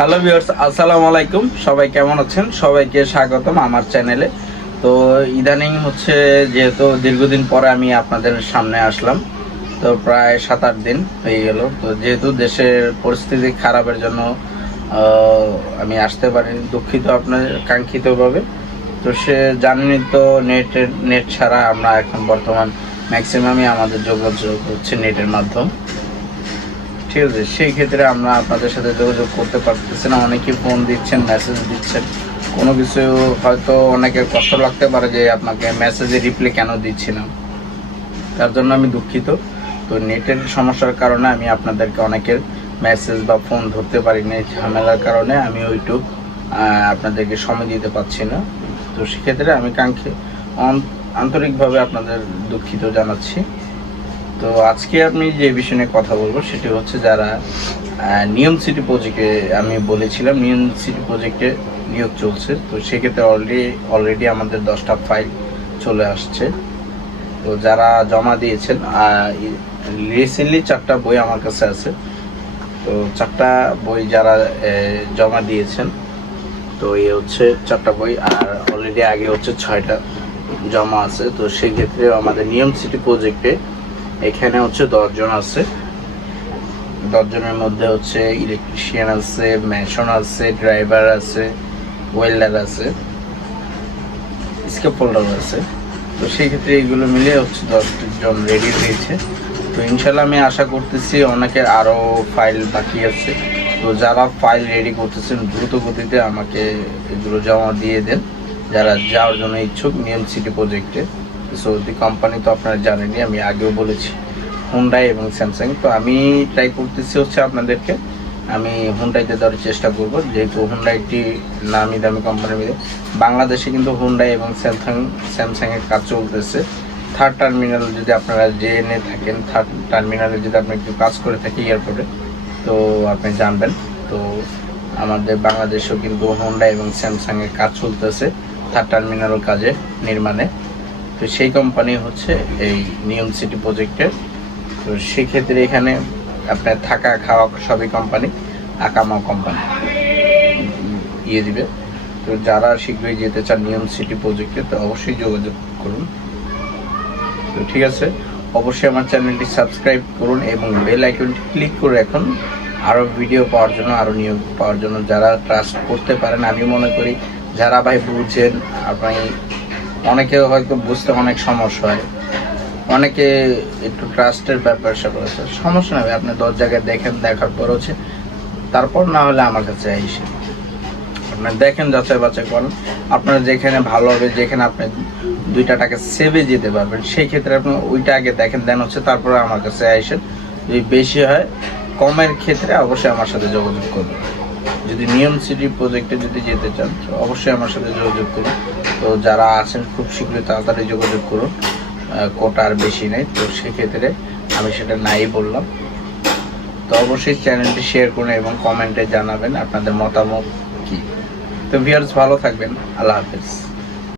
Hello viewers আসসালামু আলাইকুম। সবাই কেমন আছেন? সবাইকে স্বাগতম আমার চ্যানেলে। তো ইদানিং হচ্ছে যেহেতু দীর্ঘদিন পরে আমি আপনাদের সামনে আসলাম, তো প্রায় সাত আট দিন হয়ে গেল। তো যেহেতু দেশের পরিস্থিতি খারাপের জন্য আমি আসতে পারিনি, দুঃখিত আপনার, কাঙ্ক্ষিতভাবে। তো সে জানেনই তো নেটের নেট ছাড়া আমরা এখন বর্তমান ম্যাক্সিমামই আমাদের যোগাযোগ হচ্ছে নেটের মাধ্যম। ঠিক আছে, সেই ক্ষেত্রে আমরা আপনাদের সাথে যোগাযোগ করতে পারতেছি না। অনেকেই ফোন দিচ্ছেন মেসেজ দিচ্ছেন। কোনো কিছু হয়তো অনেকের কষ্ট লাগতে পারে যে আপনাকে মেসেজে রিপ্লাই কেন দিচ্ছি না। তার জন্য আমি দুঃখিত। তো নেটের সমস্যার কারণে আমি আপনাদেরকে অনেকের মেসেজ বা ফোন ধরতে পারি না ঝামেলার কারণে আমি ওইটুক আপনাদেরকে সময় দিতে পারছি না। তো সেক্ষেত্রে আমি কাঙ্ক্ষী আন্তরিকভাবে আপনাদের দুঃখিত জানাচ্ছি। তো আজকে আমি যে বিষয় নিয়ে কথা বলব সেটি হচ্ছে যারা নিয়ম সিটি প্রজেক্টে আমি বলেছিলাম, নিয়ম সিটি প্রজেক্টে নিয়োগ চলছে। তো সেক্ষেত্রে অলরেডি অলরেডি আমাদের দশটা ফাইল চলে আসছে। তো যারা জমা দিয়েছেন রিসেন্টলি চারটা বই আমার কাছে আছে। তো চারটা বই যারা জমা দিয়েছেন, তো এই হচ্ছে চারটা বই আর অলরেডি আগে হচ্ছে ছয়টা জমা আছে। তো সেক্ষেত্রে আমাদের নিয়ম সিটি প্রজেক্টে এখানে হচ্ছে দশজন আছে। দশজনের মধ্যে হচ্ছে ইলেকট্রিশিয়ান আছে মেশন আছে ড্রাইভার আছে ওয়েল্ডার আছে স্কেপ হোল্ডার আছে। তো সেই ক্ষেত্রে এইগুলো মিলে হচ্ছে দশজন রেডি হয়েছে। তো ইনশাল্লাহ আমি আশা করতেছি অনেকের আরও ফাইল বাকি আছে। তো যারা ফাইল রেডি করতেছেন, দ্রুত গতিতে আমাকে এগুলো জমা দিয়ে দেন। যারা যাওয়ার জন্য ইচ্ছুক নিয়ম সিটি প্রজেক্টে সৌদি কোম্পানি তো আপনারা জানেনই, আমি আগেও বলেছি হুন্ডাই এবং স্যামসাং তো আমি ট্রাই করতেছি হচ্ছে আপনাদেরকে, আমি হুন্ডাইতে দেওয়ার চেষ্টা করব, যেহেতু হুন্ডাই একটি নামি দামি কোম্পানি মিলে বাংলাদেশে কিন্তু হুন্ডাই এবং স্যামসাং স্যামসাংয়ের কাজ চলতেছে। থার্ড টার্মিনাল যদি আপনারা জেনে থাকেন থার্ড টার্মিনালে যদি আপনি একটু কাজ করে থাকি এয়ারপোর্টে তো আপনি জানবেন। তো আমাদের বাংলাদেশেও কিন্তু হোন্ডা এবং স্যামসাংয়ের কাজ চলতেছে থার্ড টার্মিনাল কাজে, নির্মাণে। তো সেই কোম্পানি হচ্ছে এই নিয়ম সিটি প্রজেক্টের তো সেক্ষেত্রে এখানে আপনার থাকা, খাওয়া সবই কোম্পানি আকামা কোম্পানি ইয়ে দিবে। তো যারা শীঘ্রই যেতে চান নিয়ম সিটি প্রজেক্টে তো অবশ্যই যোগাযোগ করুন। তো ঠিক আছে, অবশ্যই আমার চ্যানেলটি সাবস্ক্রাইব করুন এবং বেল আইকনটি ক্লিক করে রাখুন। আরও ভিডিও পাওয়ার জন্য, আরও নিয়োগ পাওয়ার জন্য যারা ট্রাস্ট করতে পারেন, আমি মনে করি যারা ভাই বুঝছেন আপনি অনেকে হয়তো বুঝতে অনেক সমস্যা হয়। অনেকে একটু ট্রাস্টের ব্যাপার স্যাপার আছে সমস্যা নেই, আপনি দশ জায়গায় দেখেন, দেখার পর হচ্ছে, তারপর না হলে আমার কাছে আইসে আপনার দেখেন, যাচাই বাছাই করেন। আপনার যেখানে ভালো হবে, যেখানে আপনি দুইটা টাকা সেভে যেতে পারবেন, সেই ক্ষেত্রে আপনি ওইটা আগে দেখেন, দেন হচ্ছে তারপরে আমার কাছে আইসেন যদি বেশি হয়, কমের ক্ষেত্রে অবশ্যই আমার সাথে যোগাযোগ করবেন। যদি নিয়ম সিটি প্রজেক্টে যদি যেতে চান অবশ্যই আমার সাথে যোগাযোগ করুন। তো যারা আছেন, খুব শীঘ্রই তাড়াতাড়ি যোগাযোগ করুন। কোটা আর বেশি নেই, তো সেক্ষেত্রে আমি সেটা নাই বললাম। তো অবশ্যই চ্যানেলটি শেয়ার করুন এবং কমেন্টে জানাবেন আপনাদের মতামত কি। তো ভিউয়ার্স ভালো থাকবেন, আল্লাহ হাফেজ।